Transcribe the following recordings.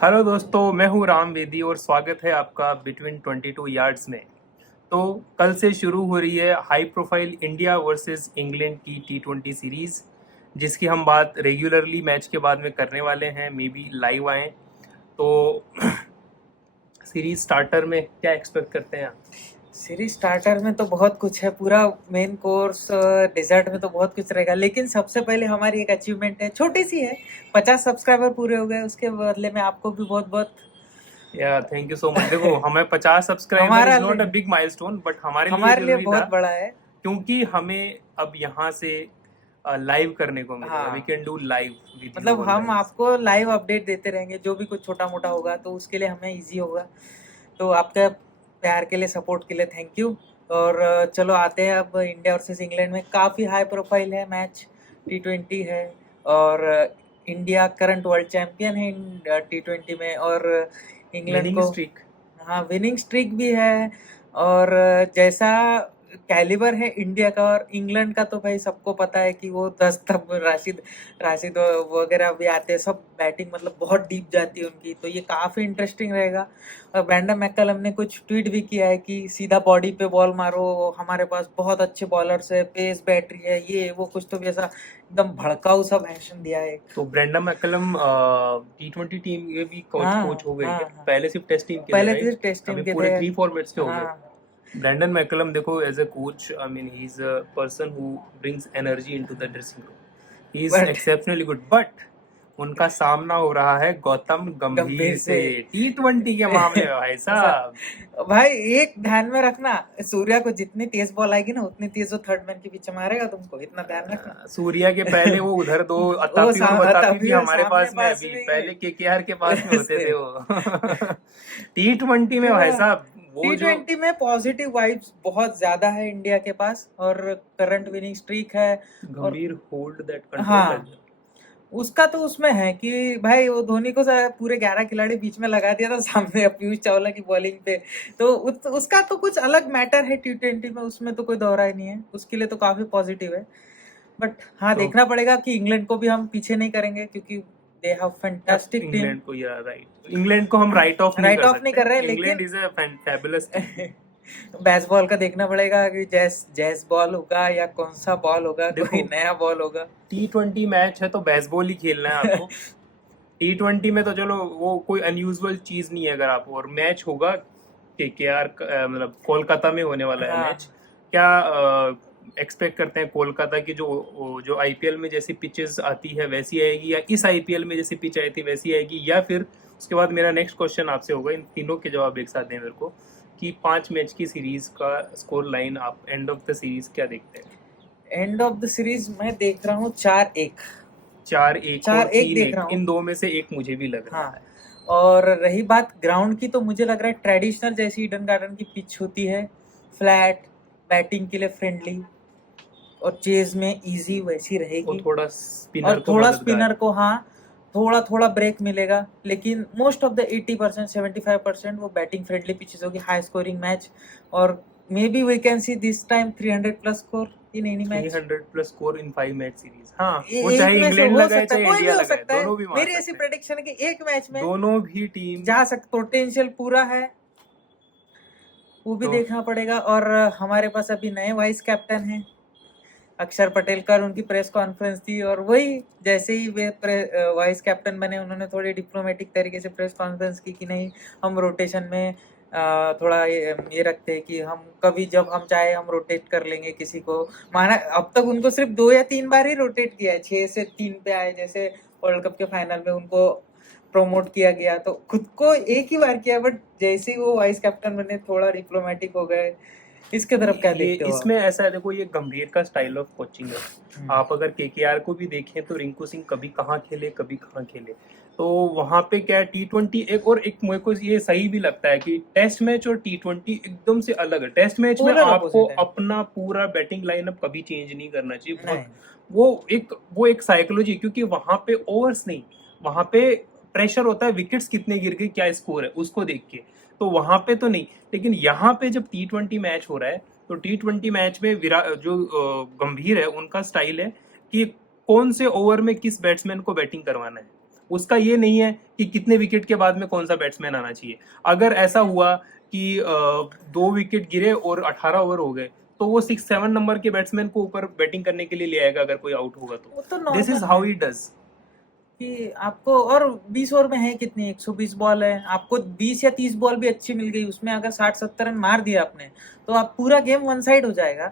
Hello दोस्तों, मैं हूँ राम वेदी और स्वागत है आपका बिटवीन 22 यार्ड्स में। तो कल से शुरू हो रही है high profile India versus England की T20 सीरीज़, जिसकी हम बात रेगुलरली मैच के बाद में करने वाले हैं, मे बी लाइव आएँ तो। सीरीज स्टार्टर में क्या एक्सपेक्ट करते हैं आप? सीरीज स्टार्टर में तो बहुत कुछ है, पूरा मेन कोर्स डेजर्ट में तो बहुत कुछ रहेगा। लेकिन सबसे पहले हमारी एक अचीवमेंट है, छोटी सी है, 50 सब्सक्राइबर पूरे हो गए। उसके बदले में आपको भी बहुत बहुत या थैंक यू सो मच। देखो, हमें 50 सब्सक्राइबर हमारा is not a big milestone, but हमारे लिए हमारे लिए जरूरी था बहुत बड़ा है। क्योंकि हमें अब यहाँ से लाइव करने को मिलेगा। वी हाँ, can do live with you मतलब ऑल हम गाइस। आपको लाइव अपडेट देते रहेंगे, जो भी कुछ छोटा मोटा होगा तो उसके लिए हमें इजी होगा। तो आपका प्यार के लिए, सपोर्ट के लिए थैंक यू। और चलो आते हैं अब इंडिया वर्सेस इंग्लैंड में। काफ़ी हाई प्रोफाइल है मैच, T20 है। और इंडिया करंट वर्ल्ड चैंपियन है T20 में। और इंग्लैंड विनिंग को, स्ट्रीक। हाँ, विनिंग स्ट्रीक भी है। और जैसा कैलिबर है इंडिया का और इंग्लैंड का, तो भाई सबको पता है कि वो 10 तब राशिद राशिद वगैरह भी आते हैं, सब बैटिंग मतलब बहुत डीप जाती है उनकी, तो ये काफ़ी इंटरेस्टिंग रहेगा। और ब्रैंडन मैकलम ने कुछ ट्वीट भी किया है कि सीधा बॉडी पे बॉल मारो, हमारे पास बहुत अच्छे बॉलर्स है, पेस बैटरी है, ये वो कुछ तो भी ऐसा एकदम भड़काऊ सा भाषण दिया है। तो ब्रेंडन मैकलम T20 टीम के भी कोच हाँ, कोच हो गए हाँ, क्या? हाँ। पहले सिर्फ टेस्ट टीम के थे, पहले तो राइट? टेस्ट टीम अभी के पूरे थे। 3 फॉर्मेट्स के हो गए। हाँ, ब्रेंडन मैकलम देखो, as a coach, I mean he is a person who brings energy into the dressing room. He is but exceptionally good, but उनका सामना हो रहा है गौतम गंभीर गंभीर से। से T20 के मामले में, भाई साहब। भाई एक ध्यान में रखना, सूर्या को जितनी तेज बॉल आएगी ना, उतनी तेज वो थर्ड मैन के पीछे मारेगा तुमको, इतना ध्यान रखना। सूर्या के पहले वो उधर दो वो अतापी और बतापी भी तभी हमारे सामने पास में, पास अभी में पहले KKR के पास में होते थे से। वो। T20 में भाई साहब वो जो T20 में पॉजिटिव वाइब्स बहुत ज्यादा है इंडिया के पास, और करंट विनिंग स्ट्रीक है। और गंभीर होल्ड दैट कंट्रोल हाँ, उसका तो उसमें है कि भाई वो धोनी को पूरे 11 खिलाड़ी बीच में लगा दिया था सामने पीयूष चावला की बॉलिंग पे। तो उसका तो कुछ अलग मैटर है T20 में, उसमें तो कोई दोहरा ही नहीं है, उसके लिए तो काफी पॉजिटिव है। बट हाँ, तो देखना पड़ेगा कि इंग्लैंड को भी हम पीछे नहीं करेंगे, क्योंकि they have fantastic team. England को, या राइट, इंग्लैंड को हम राइट ऑफ नहीं राइट कर ऑफ नहीं सकते। कर रहे, इंग्लैंड लेकिन is a fabulous team. Baseball का देखना पड़ेगा कि जैस जैस बॉल होगा या कौन सा बॉल होगा, कोई देखो, नया बॉल होगा। T20 मैच है तो बेसबॉल ही खेलना है आपको। T20 में तो चलो वो कोई अनयूजुअल चीज नहीं है। अगर आप, और मैच होगा KKR मतलब कोलकाता में होने वाला है हाँ, मैच। क्या एक्सपेक्ट करते हैं? कोलकाता की जो जो IPL में जैसी पिचेस आती है वैसी आएगी, या इस IPL में जैसी पिच आई थी वैसी आएगी, या फिर उसके बाद मेरा नेक्स्ट क्वेश्चन आपसे होगा, इन तीनों के जवाब एक साथ दें मेरे को, कि 5 मैच की सीरीज का स्कोर लाइन आप एंड ऑफ द सीरीज क्या देखते हैं? एंड ऑफ द सीरीज मैं देख रहा हूँ 4-1। 4-1 और 4-1 देख 3-1, रहा हूँ। इन दो में से एक मुझे भी लग रहा हाँ, है। और रही बात ग्राउंड की, तो मुझे लग रहा है ट्रेडिशनल जैसी ईडन गार्डन की पिच होती है, फ्लैट, बैटिंग के लिए फ्रेंडली, और चेज में इजी वैसी वो रहेगी। थोड़ा स्पिनर और को थोड़ा मददगार स्पिनर है। को, हाँ, थोड़ा थोड़ा ब्रेक मिलेगा, लेकिन मोस्ट ऑफ द 80% 75% वो बैटिंग फ्रेंडली पिचेस होगी, हाई स्कोरिंग मैच। और maybe we can see this time 300 plus score in any match. 300 plus score in 5 match series. हाँ, वो एक चाहे में से इंग्लैंड हो लगाए सकता है, चाहे कोई भी इंडिया हो लगाए, सकता है। दोनों भी मार मेरी ऐसी सकते हैं। प्रेडिक्शन है कि एक मैच में दोनों भी टीम। जा सकते, पोटेंशियल पूरा है। वो भी तो देखना पड़ेगा। और हमारे पास अभी नए वाइस कैप्टन हैं, अक्षर पटेल का, उनकी प्रेस कॉन्फ्रेंस थी, और वही जैसे ही वे वाइस कैप्टन बने, उन्होंने थोड़ी डिप्लोमेटिक तरीके से प्रेस कॉन्फ्रेंस की कि नहीं, हम रोटेशन में थोड़ा ये रखते हैं कि हम कभी जब हम चाहे हम रोटेट कर लेंगे किसी को। माना अब तक उनको सिर्फ 2 या 3 बार ही रोटेट किया है, 6 से 3 पे आए, जैसे वर्ल्ड कप के फाइनल में उनको प्रमोट किया गया, तो खुद को एक ही बार किया। बट जैसे ही वो वाइस कैप्टन बने, थोड़ा डिप्लोमेटिक हो गए। इसके तरफ क्या ये देखते हो आप? इसमें ऐसा है, देखो, ये गंभीर का स्टाइल ऑफ कोचिंग है। आप अगर KKR को भी देखें तो रिंकू सिंह कभी कहाँ खेले कभी कहाँ खेले। तो वहां पे क्या है, T20 एक, और एक मेरे को ये सही भी लगता है कि टेस्ट मैच और T20 एकदम से अलग है। टेस्ट मैच में पोलर आपको अपोजिट है। अपना पूरा बैटिंग लाइनअप कभी चेंज नहीं करना चाहिए। बहुत नहीं, वो एक साइकोलॉजी, क्योंकि वहां पे ओवर्स नहीं, वहां पे प्रेशर होता है, विकेट्स कितने गिर गए, क्या स्कोर है, उसको देख के। तो वहां पे तो नहीं, लेकिन यहाँ पे जब T20 मैच हो रहा है, तो T20 मैच में जो गंभीर है, उनका स्टाइल है कि कौन से ओवर में किस बैट्समैन को बैटिंग करवाना है। उसका ये नहीं है कि कितने विकेट के बाद में कौन सा बैट्समैन आना चाहिए। अगर ऐसा हुआ कि 2 विकेट गिरे और 18 ओवर हो गए तो वो 6-7 नंबर के बैट्समैन को ऊपर बैटिंग करने के लिए ले आएगा अगर कोई आउट होगा वो तो। तो दिस इज नॉर्मल हाउ है ही डज। कि आपको, और 20 ओवर में है कितनी, 120 बॉल है, आपको 20 या 30 बॉल भी अच्छी मिल गई, उसमें अगर 60-70 रन मार दिया आपने तो आप पूरा गेम वन साइड हो जाएगा।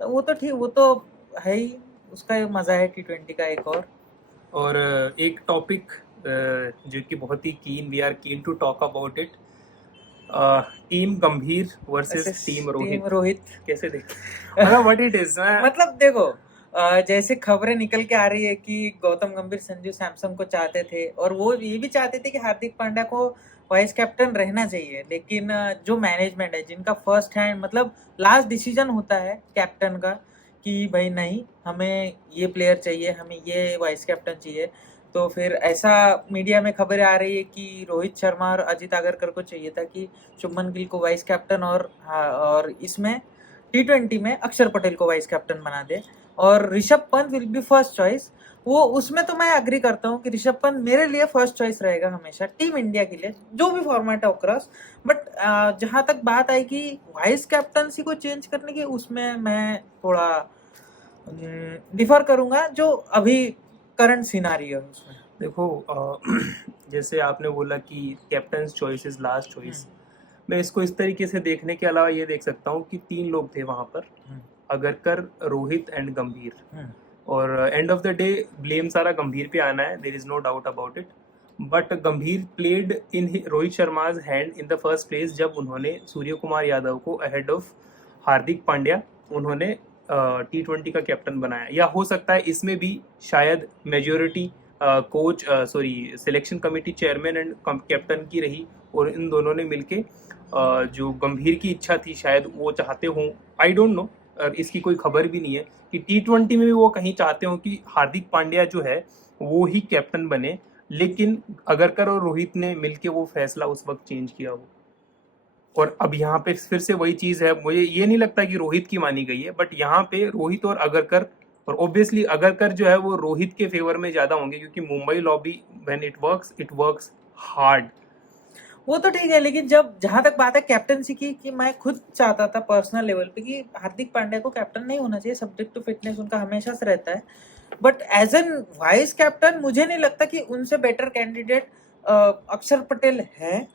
तो वो तो ठीक, वो तो है ही, उसका मजा है T20 का एक और एक टॉपिक जो कि बहुत ही we are keen to talk about it, team Gambhir versus team Rohit. कैसे देखें मतलब व्हाट इट इज मतलब देखो, जैसे खबरें निकल के आ रही है कि गौतम गंभीर संजू सैमसन को चाहते थे और वो ये भी चाहते थे कि हार्दिक पांड्या को वाइस कैप्टन रहना चाहिए, लेकिन जो मैनेजमेंट है, जिनका फर्स्ट हैंड मतलब लास्ट डिसीजन होता है कैप्टन का कि भाई नहीं, हमें ये प्लेयर चाहिए, हमें ये वाइस कैप्टन चाहिए, तो फिर ऐसा मीडिया में खबरें आ रही है कि रोहित शर्मा और अजित आगरकर को चाहिए था कि शुभमन गिल को वाइस कैप्टन और इसमें T20 में अक्षर पटेल को वाइस कैप्टन बना दे और Rishabh Pant will be first choice. वो उसमें तो मैं अग्री करता हूँ कि ऋषभ पंत मेरे लिए फर्स्ट चॉइस रहेगा हमेशा टीम इंडिया के लिए, जो भी फॉर्मेट है अक्रॉस। बट जहां तक बात आई कि वाइस कैप्टनसी को चेंज करने की, उसमें मैं थोड़ा डिफर करूंगा जो अभी करंट सिनारियो है उसमें। देखो जैसे आपने बोला कि captain choice is last choice, मैं इसको इस तरीके से देखने के अलावा ये देख सकता हूँ कि 3 लोग थे वहां पर, अगरकर, रोहित एंड गंभीर, और end of the day blame सारा गंभीर पे आना है, there is no doubt about it. But Gambhir played in Rohit Sharma's hand in the first place जब उन्होंने सूर्य कुमार यादव को अहेड ऑफ हार्दिक पांड्या उन्होंने T20 का कैप्टन बनाया। या हो सकता है इसमें भी शायद majority coach selection committee chairman and captain की रही और इन दोनों ने मिलके जो गंभीर की इच्छा थी शायद वो चाहते हों, आई डोंट नो, इसकी कोई खबर भी नहीं है कि T20 में भी वो कहीं चाहते हो कि हार्दिक पांड्या जो है वो ही कैप्टन बने, लेकिन अगरकर और रोहित ने मिलके वो फैसला उस वक्त चेंज किया हो। और अब यहाँ पे फिर से वही चीज है, मुझे ये नहीं लगता कि रोहित की मानी गई है, बट यहाँ पे रोहित और अगरकर, और ऑब्वियसली अगरकर जो है वो रोहित के फेवर में ज्यादा होंगे क्योंकि Mumbai lobby when it works hard. वो तो ठीक है, लेकिन जब जहां तक बात है कैप्टनसी की, कि मैं खुद चाहता था पर्सनल लेवल पे कि हार्दिक पांड्या को कैप्टन नहीं होना चाहिए, सब्जेक्ट टू फिटनेस उनका हमेशा से रहता है। But as an vice captain मुझे नहीं लगता कि उनसे बेटर कैंडिडेट अक्षर पटेल है,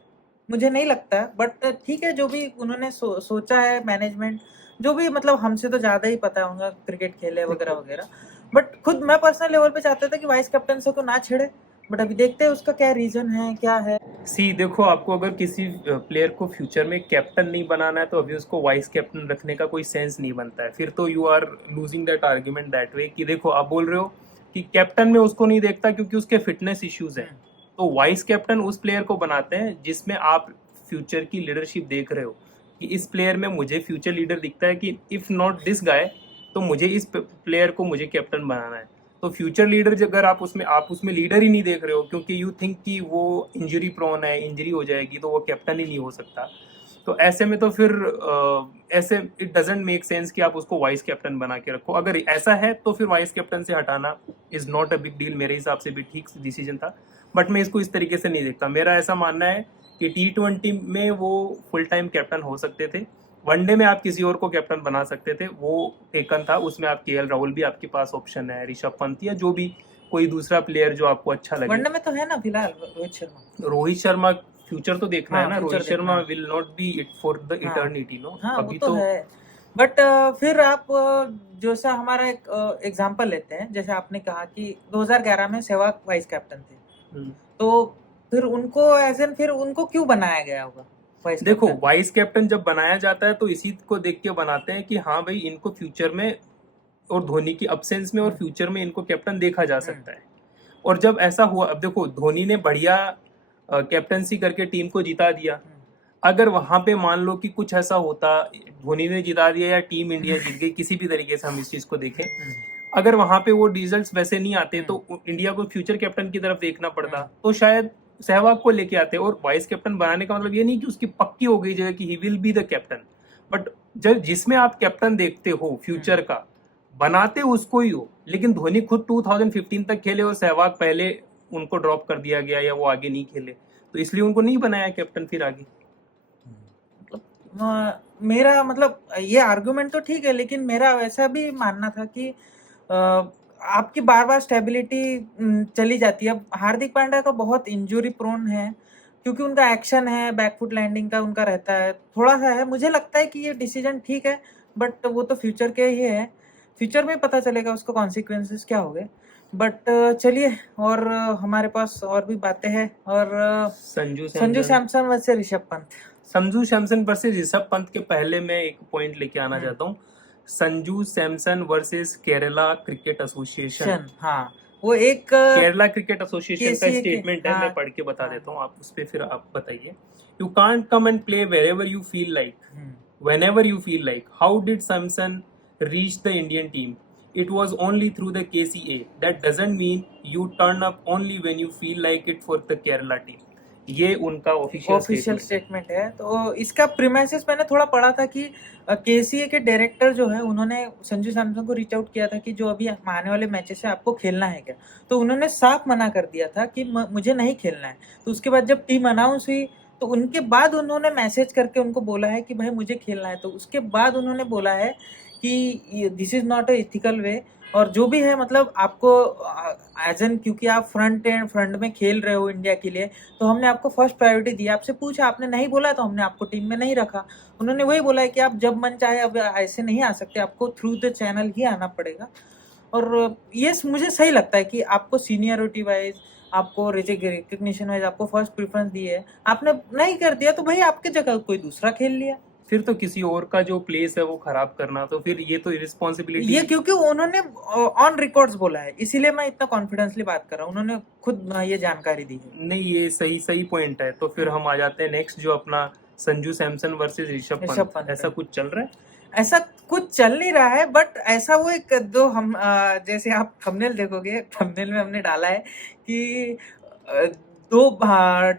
मुझे नहीं लगता। बट ठीक है, जो भी उन्होंने सोचा है मैनेजमेंट, जो भी मतलब हमसे तो ज्यादा ही पता होगा क्रिकेट खेले वगैरह वगैरह। बट खुद मैं पर्सनल लेवल पे चाहता था कि वाइस कैप्टन से को ना छेड़े, बट अभी देखते हैं उसका क्या रीजन है, क्या है। देखो, आपको अगर किसी प्लेयर को फ्यूचर में कैप्टन नहीं बनाना है तो अभी उसको वाइस कैप्टन रखने का कोई सेंस नहीं बनता है। फिर तो you are losing that argument that way कि देखो आप बोल रहे हो कि कैप्टन में उसको नहीं देखता क्योंकि उसके फिटनेस इश्यूज हैं, तो वाइस कैप्टन उस प्लेयर को बनाते हैं जिसमें आप फ्यूचर की लीडरशिप देख रहे हो कि इस प्लेयर में मुझे फ्यूचर लीडर दिखता है कि इफ नॉट दिस गाय तो मुझे इस प्लेयर को मुझे कैप्टन बनाना है। तो फ्यूचर लीडर अगर आप उसमें लीडर ही नहीं देख रहे हो क्योंकि यू थिंक कि वो इंजरी प्रोन है, इंजरी हो जाएगी तो वो कैप्टन ही नहीं हो सकता, तो ऐसे में तो फिर ऐसे इट डजंट मेक सेंस कि आप उसको वाइस कैप्टन बना के रखो। अगर ऐसा है तो फिर वाइस कैप्टन से हटाना is not a big deal, मेरे हिसाब से भी ठीक डिसीजन था। बट मैं इसको इस तरीके से नहीं देखता। मेरा ऐसा मानना है कि T20 में वो फुल टाइम कैप्टन हो सकते थे, वनडे में आप किसी और को कैप्टन बना सकते थे, वो टेकन था, उसमें आप KL राहुल भी आपके पास ऑप्शन है, ऋषभ पंत या जो भी कोई दूसरा प्लेयर जो आपको अच्छा लगे। वनडे में तो है ना फिलहाल रोहित शर्मा फ्यूचर तो देखना है ना, फ्यूचर रोहित शर्मा देखना है। Will not be it for the eternity no. हाँ, अभी वो तो है। बट फिर आप जैसा हमारा एक एग्जांपल लेते हैं, जैसे आपने कहा कि 2011 में सहवाग वाइस कैप्टन थे, तो फिर उनको एज एन फिर उनको क्यों बनाया गया होगा वाइस देखो कैप्टन? वाइस कैप्टन जब बनाया जाता है तो इसी को देख के बनाते हैं कि हाँ भाई इनको फ्यूचर में और धोनी की अब्सेंस में और फ्यूचर में इनको कैप्टन देखा जा सकता है। और जब ऐसा हुआ, अब देखो धोनी ने बढ़िया कैप्टनसी करके टीम को जिता दिया, अगर वहां पे मान लो कि कुछ ऐसा होता, धोनी ने जिता दिया या टीम इंडिया जीत गई, किसी भी तरीके से हम इस चीज को देखें, अगर वहां पे वो रिजल्ट्स वैसे नहीं आते तो इंडिया को फ्यूचर कैप्टन की तरफ देखना पड़ता, तो शायद सहवाग को लेके आते। और वाइस कैप्टन बनाने का मतलब ये नहीं कि उसकी पक्की हो गई जगह कि he will be the captain, but जब जिसमें आप कैप्टन देखते हो फ्यूचर का, बनाते उसको ही हो। लेकिन धोनी खुद 2015 तक खेले और सहवाग पहले उनको ड्रॉप कर दिया गया या वो आगे नहीं खेले, तो इसलिए उनको नहीं बनाया कैप्टन फिर आगे। मेरा मतलब ये आर्गुमेंट तो ठीक है, लेकिन मेरा वैसा भी मानना था कि आपकी बार बार स्टेबिलिटी चली जाती है। अब हार्दिक पांड्या का बहुत इंजुरी प्रोन है, क्योंकि उनका एक्शन है, बैकफुट लैंडिंग का उनका रहता है, थोड़ा सा है। मुझे लगता है कि ये डिसीजन ठीक है, बट वो तो फ्यूचर के ही है, फ्यूचर में पता चलेगा उसको कॉन्सिक्वेंसेस क्या हो गए। बट चलिए, और हमारे पास और भी बातें हैं। और संजू सैमसन वर्सेस ऋषभ पंत। संजू सैमसन वर्सेस ऋषभ पंत के पहले मैं एक पॉइंट लेके आना चाहता हूँ, Sanju Samson versus Kerala cricket association. हाँ, वो एक केरला क्रिकेट एसोसिएशन का KCA स्टेटमेंट है, हाँ, मैं पढ़ के बता देता हूँ, आप उस पे फिर आप बताइए। You can't come and play wherever you feel like, whenever you feel like. How did Samson reach the Indian team? It was only through the KCA. That doesn't mean you turn up only when you feel like it for the Kerala team. ये उनका official statement है। तो इसका premises मैंने थोड़ा पढ़ा था कि केसीए के डायरेक्टर जो है, उन्होंने संजू सैमसन को रीच आउट किया था कि जो अभी आने वाले मैचेस है आपको खेलना है क्या, तो उन्होंने साफ मना कर दिया था कि मुझे नहीं खेलना है। तो उसके बाद जब टीम अनाउंस हुई, तो उनके बाद उन्होंने मैसेज करके उनको बोला है कि भाई मुझे खेलना है। तो उसके बाद उन्होंने बोला है कि this is not a ethical way, और जो भी है मतलब आपको एज एन, क्योंकि आप फ्रंट में खेल रहे हो इंडिया के लिए, तो हमने आपको फर्स्ट प्रायोरिटी दी। आपसे पूछा, आपने नहीं बोला, तो हमने आपको टीम में नहीं रखा। उन्होंने वही बोला है कि आप जब मन चाहे अब ऐसे नहीं आ सकते, आपको थ्रू द चैनल ही आना पड़ेगा। और ये मुझे सही लगता है कि आपको सीनियरिटी वाइज, आपको रिकग्निशन वाइज आपको फर्स्ट प्रेफरेंस दी है, आपने नहीं कर दिया तो भाई आपके जगह कोई दूसरा खेल लिया। फिर तो किसी और का जो प्लेस है वो खराब करना, तो फिर ये तो रिस्पॉन्सिबिलिटी, ये क्योंकि उन्होंने ऑन रिकॉर्ड्स बोला है, इसीलिए मैं इतना कॉन्फिडेंसली बात कर रहा हूँ, उन्होंने खुद ये जानकारी दी है। नहीं, ये सही पॉइंट है। तो फिर हम आ जाते हैं नेक्स्ट, जो अपना संजू सैमसन वर्सेस ऋषभ पंत। ऐसा कुछ चल रहा है? ऐसा कुछ चल नहीं रहा है, बट ऐसा वो एक दो हम जैसे आप थंबनेल देखोगे, थंबनेल में हमने डाला है कि दो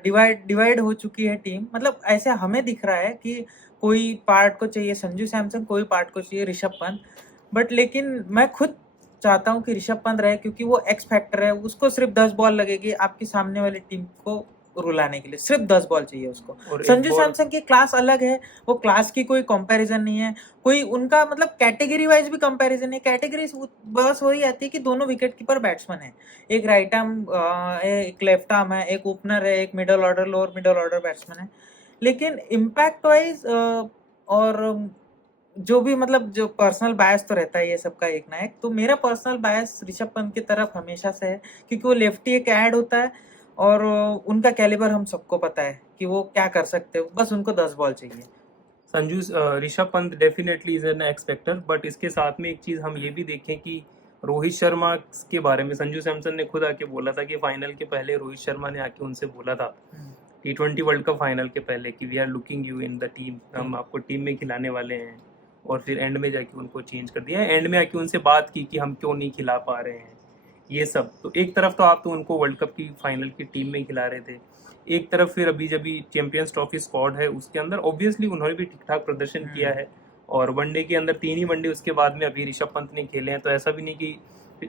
डिवाइड हो चुकी है टीम। मतलब ऐसा हमें दिख रहा है कि कोई पार्ट को चाहिए संजू सैमसन, कोई पार्ट को चाहिए ऋषभ पंत। बट लेकिन मैं खुद चाहता हूँ कि ऋषभ पंत रहे, क्योंकि वो एक्स फैक्टर है। उसको सिर्फ 10 बॉल लगेगी आपकी सामने वाली टीम को रुलाने के लिए, सिर्फ 10 बॉल चाहिए उसको। संजू सैमसन की क्लास अलग है, वो क्लास की कोई कंपैरिजन नहीं है, कोई उनका मतलब कैटेगरी वाइज भी कंपैरिजन है। कैटेगरी बस वही आती है कि दोनों विकेट कीपर बैट्समैन है, एक राइट आर्म, एक लेफ्ट आर्म है, एक ओपनर है, एक middle order, lower middle order batsman है। लेकिन इम्पैक्ट वाइज और जो भी मतलब जो पर्सनल बायस तो रहता है ये सबका एक ना एक, तो मेरा पर्सनल बायस ऋषभ पंत की तरफ हमेशा से है, क्योंकि वो लेफ्टी एक ऐड होता है, और उनका कैलिबर हम सबको पता है कि वो क्या कर सकते हो, बस उनको 10 बॉल चाहिए। Rishabh Pant definitely is an X factor, but इसके साथ में एक चीज हम ये भी देखें कि रोहित शर्मा के बारे में संजू सैमसन ने खुद आके बोला था कि फाइनल के पहले रोहित शर्मा ने आके उनसे बोला था T20 वर्ल्ड कप फाइनल के पहले कि we are looking you in the team, हम आपको टीम में खिलाने वाले हैं। और फिर एंड में जाके उनको चेंज कर दिया, एंड में आके उनसे बात की कि हम क्यों नहीं खिला पा रहे हैं ये सब। तो एक तरफ तो आप तो उनको वर्ल्ड कप की फाइनल की टीम में खिला रहे थे, एक तरफ फिर अभी जब चैंपियंस ट्रॉफी स्क्वाड है उसके अंदर ऑब्वियसली उन्होंने भी ठीक ठाक प्रदर्शन किया है। और वनडे के अंदर 3 ही वनडे उसके बाद में अभी ऋषभ पंत ने खेले हैं, तो ऐसा भी नहीं कि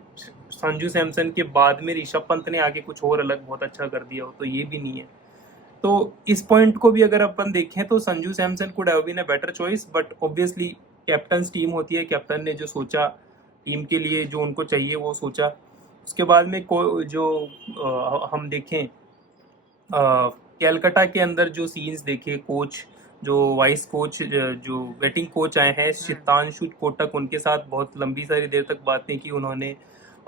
संजू सैमसन के बाद में ऋषभ पंत ने आगे कुछ और अलग बहुत अच्छा कर दिया हो, तो ये भी नहीं है। तो इस पॉइंट को भी अगर अपन देखें तो Sanju Samson could have been a better choice, but obviously captain's team होती है, कैप्टन ने जो सोचा टीम के लिए, जो उनको चाहिए वो सोचा। उसके बाद में जो हम देखें कैलकाटा के अंदर जो सीन्स देखे, कोच जो वाइस कोच जो बैटिंग कोच आए हैं शीतांशु कोटक, उनके साथ बहुत लंबी सारी देर तक बातें की उन्होंने।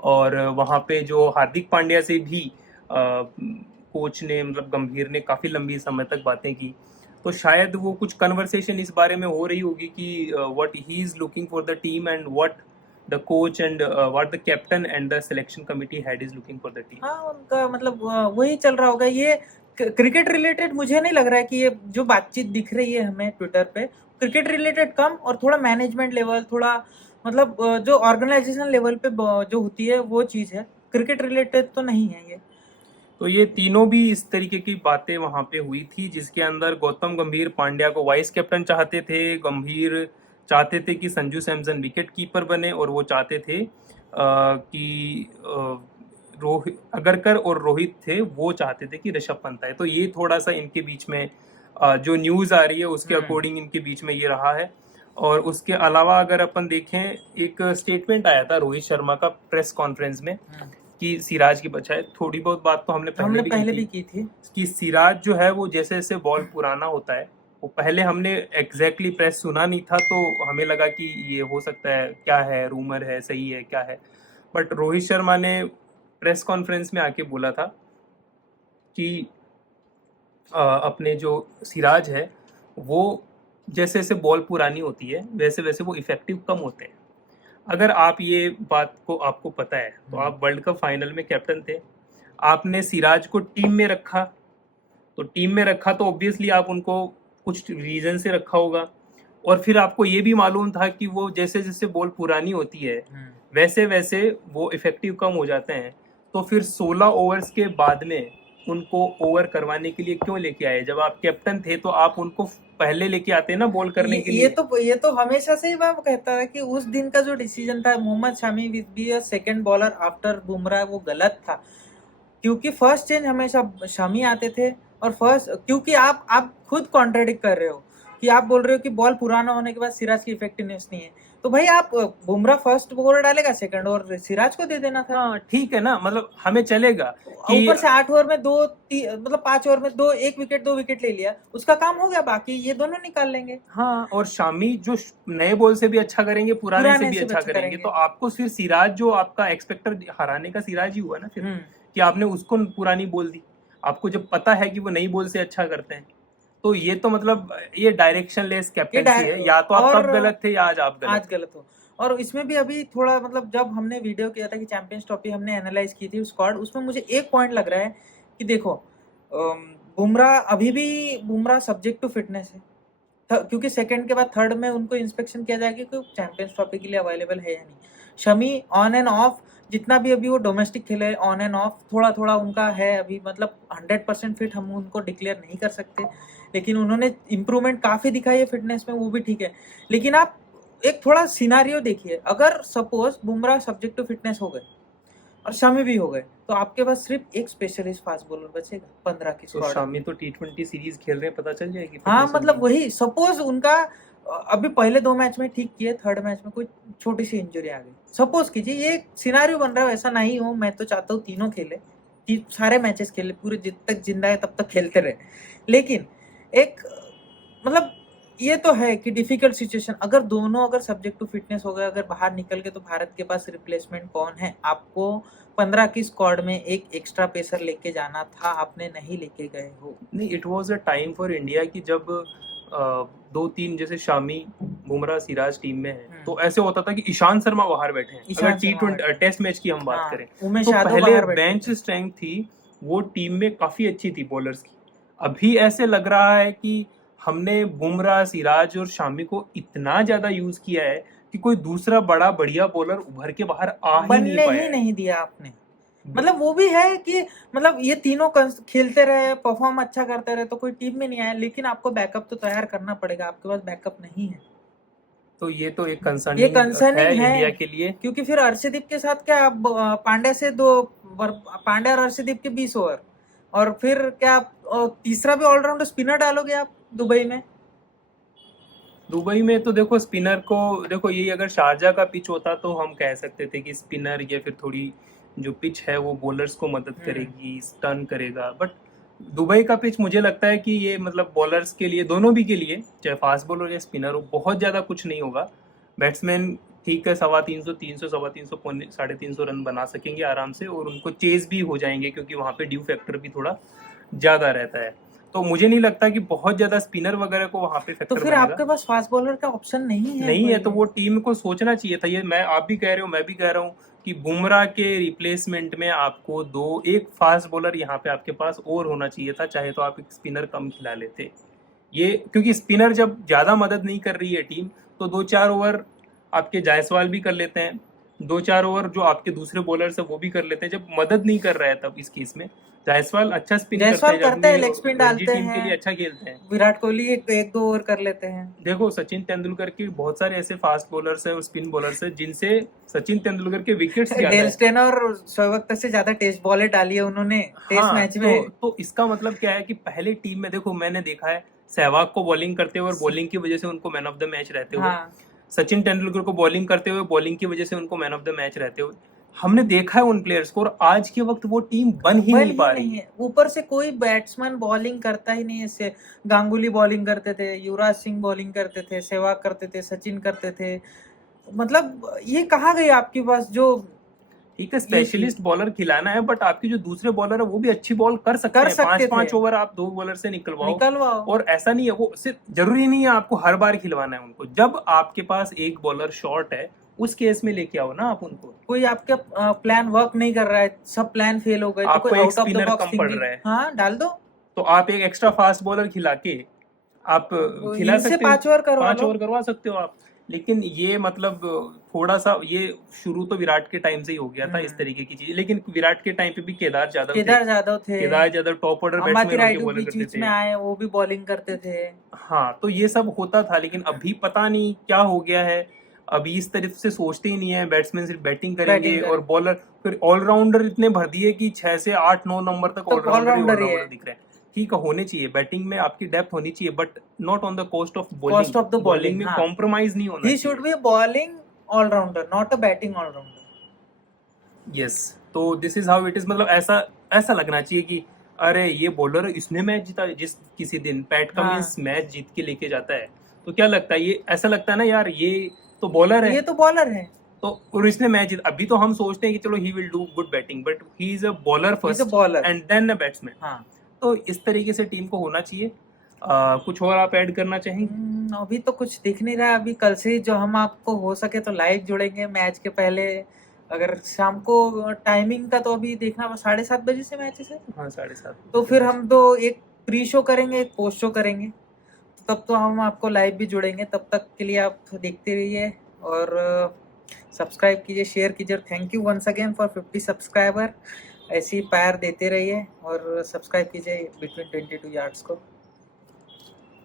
और वहाँ पे जो हार्दिक पांड्या से भी कोच ने मतलब गंभीर ने काफ़ी लंबी समय तक बातें की। तो शायद वो कुछ कन्वर्सेशन इस बारे में हो रही होगी कि what he is looking for the team and what the coach and what the captain and the selection committee head is looking for the team. हाँ, उनका मतलब वही चल रहा होगा। ये क्रिकेट रिलेटेड मुझे नहीं लग रहा है कि ये जो बातचीत दिख रही है हमें ट्विटर पे, क्रिकेट रिलेटेड कम, और थोड़ा मैनेजमेंट लेवल, थोड़ा मतलब जो ऑर्गेनाइजेशन लेवल पे जो होती है वो चीज़ है, क्रिकेट रिलेटेड तो नहीं है ये। तो ये तीनों भी इस तरीके की बातें वहां पे हुई थी, जिसके अंदर गौतम गंभीर पांड्या को वाइस कैप्टन चाहते थे, गंभीर चाहते थे कि संजू सैमसन विकेट कीपर बने, और वो चाहते थे कि अगरकर और रोहित थे वो चाहते थे कि ऋषभ पंत आए। तो ये थोड़ा सा इनके बीच में जो न्यूज़ आ रही है उसके अकॉर्डिंग इनके बीच में ये रहा है। और उसके अलावा अगर अपन देखें, एक स्टेटमेंट आया था रोहित शर्मा का प्रेस कॉन्फ्रेंस में कि सिराज की बचाए। थोड़ी बहुत बात तो हमने पहले भी की थी कि सिराज जो है वो जैसे जैसे बॉल पुराना होता है, वो पहले हमने एग्जैक्टली प्रेस सुना नहीं था तो हमें लगा कि ये हो सकता है, क्या है, रूमर है, सही है, क्या है। बट रोहित शर्मा ने प्रेस कॉन्फ्रेंस में आके बोला था कि अपने जो सिराज है वो जैसे जैसे बॉल पुरानी होती है वैसे वैसे वो इफेक्टिव कम होते हैं। अगर आप ये बात को आपको पता है तो आप वर्ल्ड कप फाइनल में कैप्टन थे, आपने सिराज को टीम में रखा, तो टीम में रखा तो ऑब्वियसली आप उनको कुछ रीजन से रखा होगा। और फिर आपको ये भी मालूम था कि वो जैसे जैसे बॉल पुरानी होती है वैसे वैसे वो इफेक्टिव कम हो जाते हैं। तो फिर 16 ओवर्स के बाद में उनको ओवर करवाने के लिए क्यों लेके आए? जब आप कैप्टन थे तो आप उनको पहले लेके आते ना बॉल करने के लिए। ये तो हमेशा से ही मैं कहता है कि उस दिन का जो डिसीजन था Mohammed Shami with be a second bowler after Bumrah वो गलत था, क्योंकि फर्स्ट चेंज हमेशा शामी आते थे। और फर्स्ट, क्योंकि आप खुद कॉन्ट्राडिक्ट कर रहे हो कि आप बोल रहे हो कि बॉल पुराना होने के बाद सिराज की इफेक्टिवनेस नहीं है, तो भाई आप बुमराह फर्स्ट ओवर डालेगा, सेकंड और सिराज को दे देना था। हाँ ठीक है ना, मतलब हमें चलेगा कि ऊपर से 8 ओवर में मतलब 5 ओवर में 1 विकेट 2 विकेट ले लिया, उसका काम हो गया, बाकी ये दोनों निकाल लेंगे। हाँ, और शामी जो नए बॉल से भी अच्छा करेंगे, पुराने से भी अच्छा करेंगे। तो आपको फिर सिराज जो आपका एक्सपेक्टर हराने का सिराज ही हुआ ना फिर, कि आपने उसको पुरानी बोल दी, आपको जब पता है कि वो नई बॉल से अच्छा करते हैं। तो ये तो मतलब ये डायरेक्शन लेस कैप्टनसी है, या तो आप कब गलत थे या आज आप गलत हो। और इसमें भी अभी थोड़ा मतलब जब हमने वीडियो किया था कि चैंपियंस ट्रॉफी हमने एनालाइज की थी स्क्वाड, उसमें मुझे एक पॉइंट लग रहा है कि देखो बुमराह अभी भी बुमराह सब्जेक्ट टू फिटनेस है, क्योंकि सेकंड के बाद थर्ड में उनको इंस्पेक्शन किया जाएगा कि चैंपियंस ट्रॉफी के लिए अवेलेबल है या नहीं। शमी ऑन एंड ऑफ जितना भी अभी वो डोमेस्टिक खेले ऑन एंड ऑफ थोड़ा थोड़ा उनका है अभी, मतलब 100% फिट हम उनको डिक्लेयर नहीं कर सकते, लेकिन उन्होंने इम्प्रूवमेंट काफी दिखाई है फिटनेस में, वो भी ठीक है। लेकिन आप एक थोड़ा सिनारियो देखिए, अगर suppose Bumrah subject to fitness हो गए और शामी भी हो गए तो आपके पास सिर्फ एक स्पेशलिस्ट फास्ट बॉलर बचेगा 15 की स्क्वाड। तो शामी तो T20 सीरीज खेल रहे हैं, पता चल जाएगी। हाँ मतलब वही, सपोज उनका अभी पहले 2 मैच में ठीक किए, थर्ड मैच में कोई छोटी सी इंजरी आ गई, सपोज कीजिए, ये सिनारियो बन रहा है, ऐसा नहीं हो, मैं तो चाहता हूँ तीनों खेले, सारे मैचेस खेले, पूरे जब तक जिंदा है तब तक खेलते रहे। लेकिन एक मतलब ये तो है कि डिफिकल्ट सिचुएशन, अगर दोनों अगर सब्जेक्ट टू फिटनेस हो गए, अगर बाहर निकल के, तो भारत के पास रिप्लेसमेंट कौन है? आपको 15 की स्क्वाड में एक एक्स्ट्रा पेसर लेके जाना था, आपने नहीं लेके गए हो। नहीं, it was a time for India कि जब 2-3 जैसे शामी, बुमराह, सिराज टीम में है तो ऐसे होता था कि ईशांत शर्मा बाहर बैठे हैं। अगर T20 टेस्ट मैच की हम बात करें तो पहले बेंच स्ट्रेंथ थी वो टीम में काफी अच्छी थी बॉलर्स की। अभी ऐसे लग रहा है कि हमने बुमराह, सिराज और शामी को इतना ज्यादा यूज किया है कि कोई दूसरा बड़ा बढ़िया बॉलर उभर के बाहर आ ही नहीं पाया। नहीं दिया आपने, मतलब वो भी है कि मतलब ये तीनों खेलते रहे, परफॉर्म अच्छा करते रहे तो कोई टीम में नहीं आया, लेकिन आपको बैकअप तो तैयार करना पड़ेगा, आपके पास बैकअप नहीं है। तो ये तो एक कंसर्निंग है इंडिया के लिए, क्योंकि फिर अर्शदीप के साथ क्या, पांड्या से 2 पांड्या और अर्शदीप के 20 ओवर, और फिर क्या तीसरा भी ऑलराउंडर स्पिनर डालोगे आप दुबई में तो देखो स्पिनर को, देखो यही अगर शारजा का पिच होता तो हम कह सकते थे कि स्पिनर या फिर थोड़ी जो पिच है वो बॉलर्स को मदद करेगी, स्टन करेगा। बट दुबई का पिच मुझे लगता है कि ये मतलब बॉलर्स के लिए, दोनों भी के लिए, चाहे फास्ट बॉलर या स्पिनर हो, बहुत ज़्यादा कुछ नहीं होगा। बैट्समैन ठीक है 350, 300, 350, 350 रन बना सकेंगे आराम से, और उनको चेज भी हो जाएंगे क्योंकि वहाँ पे ड्यू फैक्टर भी थोड़ा ज़्यादा रहता है। तो मुझे नहीं लगता कि बहुत ज्यादा स्पिनर वगैरह को वहां पे फैक्टर तो फिर आपके पास फास्ट बॉलर का ऑप्शन नहीं है तो वो टीम को सोचना चाहिए था। ये मैं, आप भी कह रहे हो, मैं भी कह रहा हूँ कि बुमराह के रिप्लेसमेंट में आपको एक फास्ट बॉलर यहाँ पे आपके पास और होना चाहिए था, चाहे तो आप एक स्पिनर कम खिला लेते। ये क्योंकि स्पिनर जब ज्यादा मदद नहीं कर रही है टीम तो 2-4 ओवर आपके जायसवाल भी कर लेते हैं, 2-4 ओवर जो आपके दूसरे बॉलर्स है वो भी कर लेते हैं, जब मदद नहीं कर रहा है तब इस केस में। जायसवाल अच्छा स्पिन करते जायसवाल हैं, जब करते हैं, अपनी लेग स्पिन रणजी डालते टीम के लिए हैं। अच्छा खेलते हैं। विराट कोहली एक दो ओवर कर लेते हैं। देखो सचिन तेंदुलकर के बहुत सारे ऐसे फास्ट बॉलर्स है और स्पिन बॉलर्स है जिनसे सचिन तेंदुलकर के विकेट्स ज्यादा डेल है। स्टेन और शोएब अख्तर से ज्यादा टेस्ट बॉलें डाली है उन्होंने टेस्ट हाँ, मैच में। तो इसका मतलब क्या है कि पहले टीम में देखो मैंने देखा है सहवाग को बॉलिंग करते हुए और बॉलिंग की वजह से उनको मैन ऑफ द मैच रहते हुए, हाँ, सचिन तेंदुलकर को बॉलिंग करते हुए बॉलिंग की वजह से उनको मैन ऑफ द मैच रहते हुए हमने देखा है उन प्लेयर्स को, और आज के वक्त वो टीम बन ही नहीं पा रही है। ऊपर से कोई बैट्समैन बॉलिंग करता ही नहीं है। ऐसे गांगुली बॉलिंग करते थे, युवराज सिंह बॉलिंग करते थे, सहवाग करते थे, सचिन करते थे। मतलब ये कहाँ गई आपके पास जो ठीक है स्पेशलिस्ट बॉलर खिलाना है, बट आपके जो दूसरे बॉलर है वो भी अच्छी बॉल कर सकते हैं। 5-5 ओवर आप 2 बॉलर से निकलवाओ। और ऐसा नहीं है, वो सिर्फ जरूरी नहीं है आपको हर बार खिलवाना है उनको। जब आपके पास एक बॉलर शॉर्ट है उस केस में लेके आओ ना आप उनको। कोई आपका प्लान वर्क नहीं कर रहा है, सब प्लान फेल हो गए, तो आपको कोई एक out of the spinner box कम पड़ थिंकिंग, रहा है हाँ डाल दो। तो आप एक एक्स्ट्रा फास्ट बॉलर खिला के आप खिला इनसे सकते हो, 5 ओवर करवा 5 लो। ओवर करवा सकते हो आप। लेकिन ये मतलब थोड़ा सा ये शुरू तो विराट के टाइम से ही हो गया था इस तरीके की चीज। लेकिन विराट के टाइम पे भी केदार जाधव थे, Kedar Jadhav top order Ambati batsman Rayudu bowler बीच करते बीच थे। में आए, वो भी बॉलिंग करते थे। हाँ, तो ये सब होता था, लेकिन अभी पता नहीं क्या हो गया है। अभी इस तरफ से सोचते ही नहीं है, बैट्समैन सिर्फ बैटिंग करेंगे और बॉलर फिर ऑलराउंडर इतने भर दिए कि 6 से 8-9 नंबर तक तो ऑलराउंडर दिख रहे हैं। ठीक है, होने चाहिए बैटिंग में आपकी डेप्थ होनी चाहिए, but not on the cost of bowling. Bowling में कॉम्प्रोमाइज नहीं होना चाहिए। He should be bowling allrounder, not a batting allrounder. Yes, तो this is how it is. मतलब ऐसा लगना चाहिए कि अरे ये बॉलर इसने मैच जीता। जिस किसी दिन पैट कमिंस मैच जीत के लेके जाता है तो क्या लगता है, ये ऐसा लगता है ना यार ये तो बॉलर है, ये तो बॉलर है। तो और इसने मैच जीता। अभी तो हम सोचते हैं कि चलो he will do good batting, but he is a bowler first and then a batsman. हाँ, तो इस तरीके से टीम को होना चाहिए। कुछ और आप ऐड करना चाहेंगे? अभी तो कुछ दिख नहीं रहा। अभी कल से जो हम आपको हो सके तो लाइव जुड़ेंगे मैच के पहले। अगर शाम को टाइमिंग का तो अभी देखना 7:30 बजे से मैचेस है। हाँ 7:30। तो फिर हम तो एक प्री शो करेंगे, एक पोस्ट शो करेंगे, तब तो हम आपको लाइव भी जुड़ेंगे। तब तक के लिए आप देखते रहिए और सब्सक्राइब कीजिए, शेयर कीजिए। Thank you once again for 50 subscriber. ऐसे ही प्यार देते रहिए और सब्सक्राइब कीजिए बिटवीन 22 यार्ड्स को।